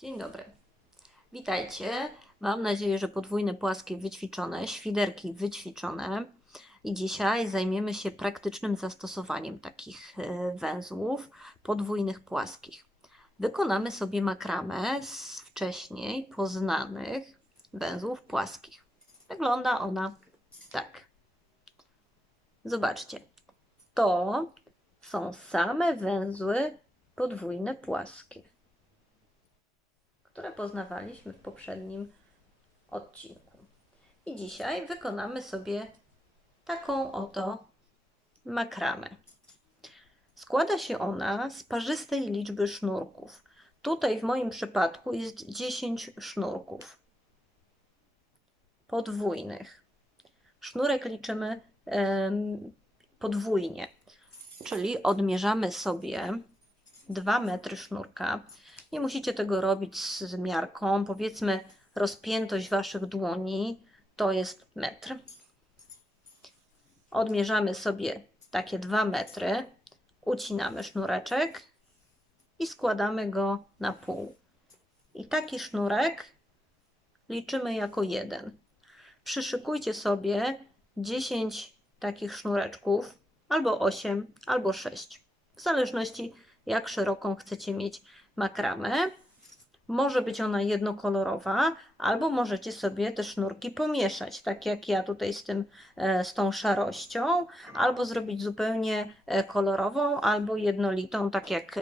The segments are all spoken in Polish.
Dzień dobry. Witajcie. Mam nadzieję, że podwójne płaskie wyćwiczone, świderki wyćwiczone. I dzisiaj zajmiemy się praktycznym zastosowaniem takich e, węzłów podwójnych płaskich. Wykonamy sobie makramę z wcześniej poznanych węzłów płaskich. Wygląda ona tak. Zobaczcie. To są same węzły podwójne płaskie które poznawaliśmy w poprzednim odcinku. I dzisiaj wykonamy sobie taką oto makramę. Składa się ona z parzystej liczby sznurków. Tutaj w moim przypadku jest 10 sznurków podwójnych. Sznurek liczymy podwójnie, czyli odmierzamy sobie 2 metry sznurka. Nie musicie tego robić z miarką. Powiedzmy, rozpiętość waszych dłoni to jest metr. Odmierzamy sobie takie 2 metry, ucinamy sznureczek i składamy go na pół. I taki sznurek liczymy jako jeden. Przyszykujcie sobie 10 takich sznureczków, albo 8, albo 6, w zależności jak szeroką chcecie mieć makramę. Może być ona jednokolorowa, albo możecie sobie te sznurki pomieszać, tak jak ja tutaj z, tym, e, z tą szarością, albo zrobić zupełnie e, kolorową, albo jednolitą, tak jak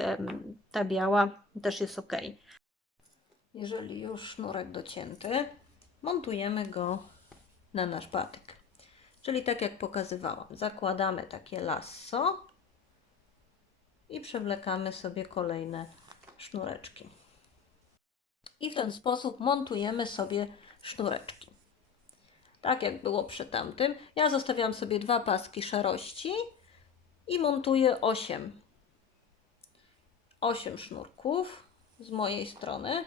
ta biała, też jest ok. Jeżeli już sznurek docięty, montujemy go na nasz patyk. Czyli tak jak pokazywałam, zakładamy takie lasso i przewlekamy sobie kolejne sznureczki. I w ten sposób montujemy sobie sznureczki. Tak jak było przy tamtym. Ja zostawiam sobie dwa paski szarości i montuję 8. 8 sznurków z mojej strony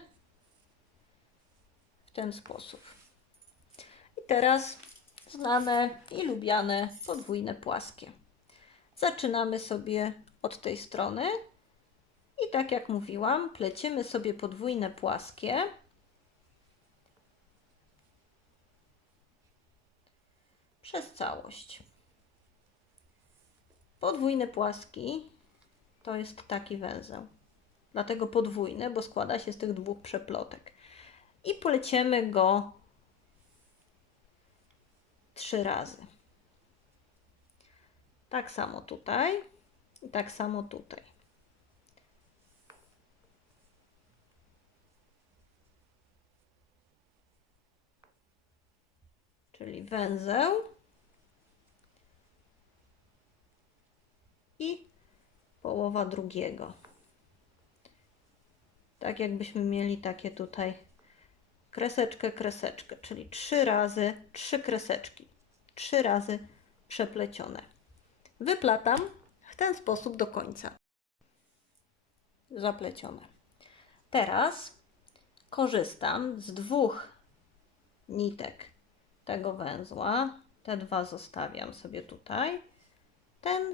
w ten sposób. I teraz znane i lubiane podwójne płaskie. Zaczynamy sobie od tej strony i tak jak mówiłam, pleciemy sobie podwójne płaskie. Przez całość. Podwójne płaski to jest taki węzeł. Dlatego podwójny, bo składa się z tych dwóch przeplotek. I pleciemy go trzy razy. Tak samo tutaj i tak samo tutaj. czyli węzeł i połowa drugiego. Tak jakbyśmy mieli takie tutaj kreseczkę, kreseczkę, czyli trzy razy, trzy kreseczki, trzy razy przeplecione. Wyplatam ten sposób do końca. Zaplecione. Teraz korzystam z dwóch nitek tego węzła. Te dwa zostawiam sobie tutaj. Ten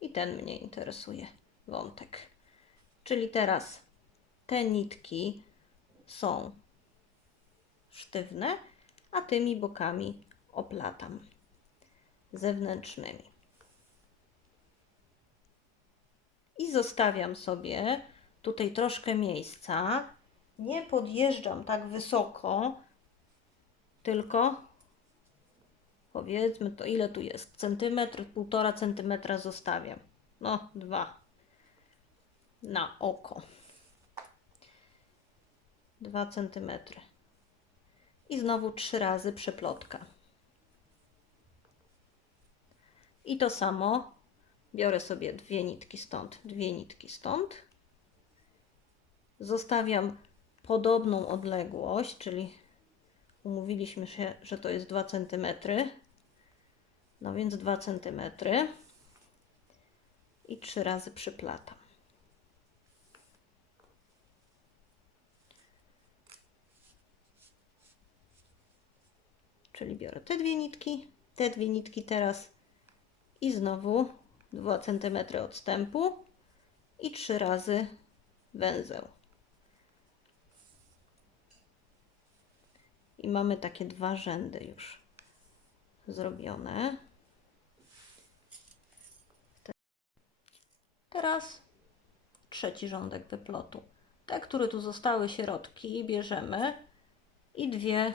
i ten mnie interesuje wątek. Czyli teraz te nitki są sztywne, a tymi bokami oplatam zewnętrznymi. I zostawiam sobie tutaj troszkę miejsca. Nie podjeżdżam tak wysoko, tylko powiedzmy to ile tu jest, centymetr, półtora centymetra zostawiam, no dwa. Na oko, dwa centymetry. I znowu trzy razy przeplotka. I to samo biorę sobie dwie nitki stąd, dwie nitki stąd. Zostawiam podobną odległość, czyli Umówiliśmy się, że to jest 2 cm. No więc 2 cm. I trzy razy przyplatam. Czyli biorę te dwie nitki, te dwie nitki teraz i znowu 2 cm odstępu i 3 razy węzeł. I mamy takie dwa rzędy już zrobione. Teraz trzeci rządek wyplotu. Te, które tu zostały środki bierzemy i dwie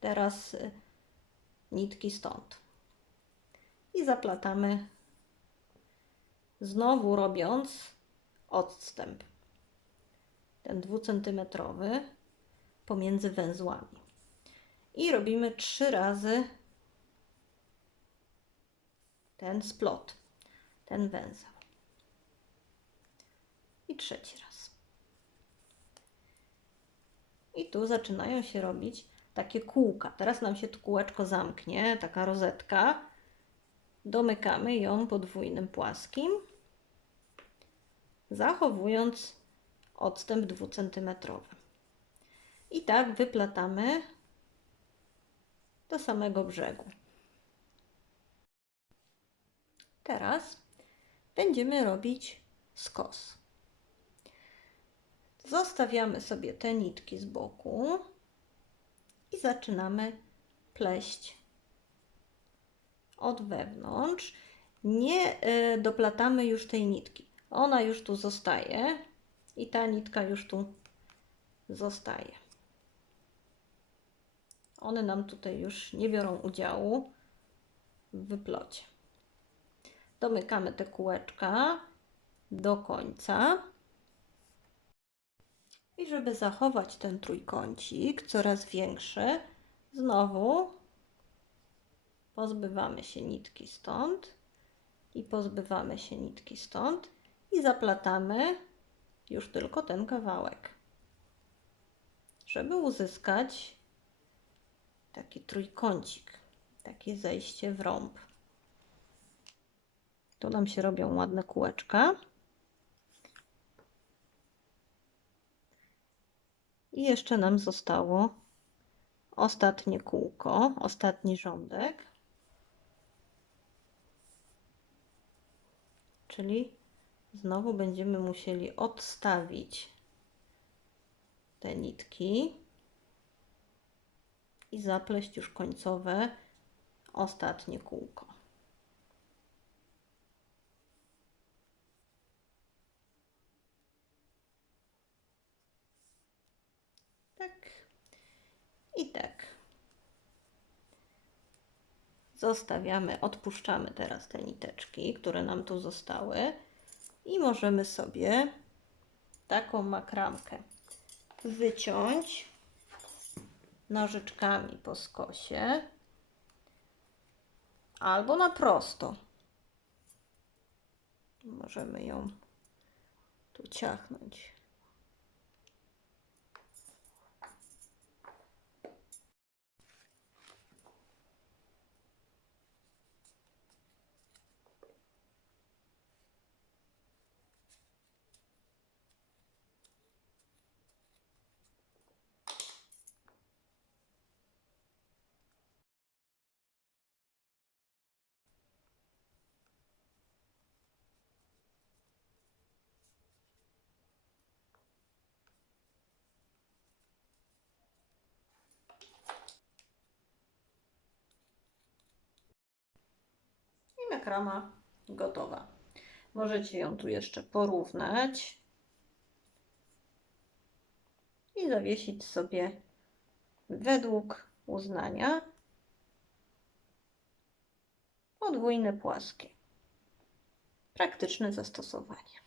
teraz y, nitki stąd. I zaplatamy, znowu robiąc odstęp, ten dwucentymetrowy pomiędzy węzłami. I robimy trzy razy ten splot, ten węzeł. I trzeci raz. I tu zaczynają się robić takie kółka. Teraz nam się to kółeczko zamknie, taka rozetka. Domykamy ją podwójnym płaskim, zachowując odstęp dwucentymetrowy. I tak wyplatamy do samego brzegu. Teraz będziemy robić skos. Zostawiamy sobie te nitki z boku i zaczynamy pleść od wewnątrz. Nie y, doplatamy już tej nitki. Ona już tu zostaje i ta nitka już tu zostaje. One nam tutaj już nie biorą udziału w wyplocie. Domykamy te kółeczka do końca. I żeby zachować ten trójkącik coraz większy, znowu pozbywamy się nitki stąd i pozbywamy się nitki stąd i zaplatamy już tylko ten kawałek, żeby uzyskać taki trójkącik, takie zejście w rąb. Tu nam się robią ładne kółeczka. I jeszcze nam zostało ostatnie kółko, ostatni rządek. Czyli znowu będziemy musieli odstawić te nitki i zapleść już końcowe ostatnie kółko. Tak i tak. Zostawiamy, odpuszczamy teraz te niteczki, które nam tu zostały i możemy sobie taką makramkę wyciąć nożyczkami po skosie albo na prosto. Możemy ją tu ciachnąć. I makrama gotowa. Możecie ją tu jeszcze porównać i zawiesić sobie według uznania podwójne płaskie. Praktyczne zastosowanie.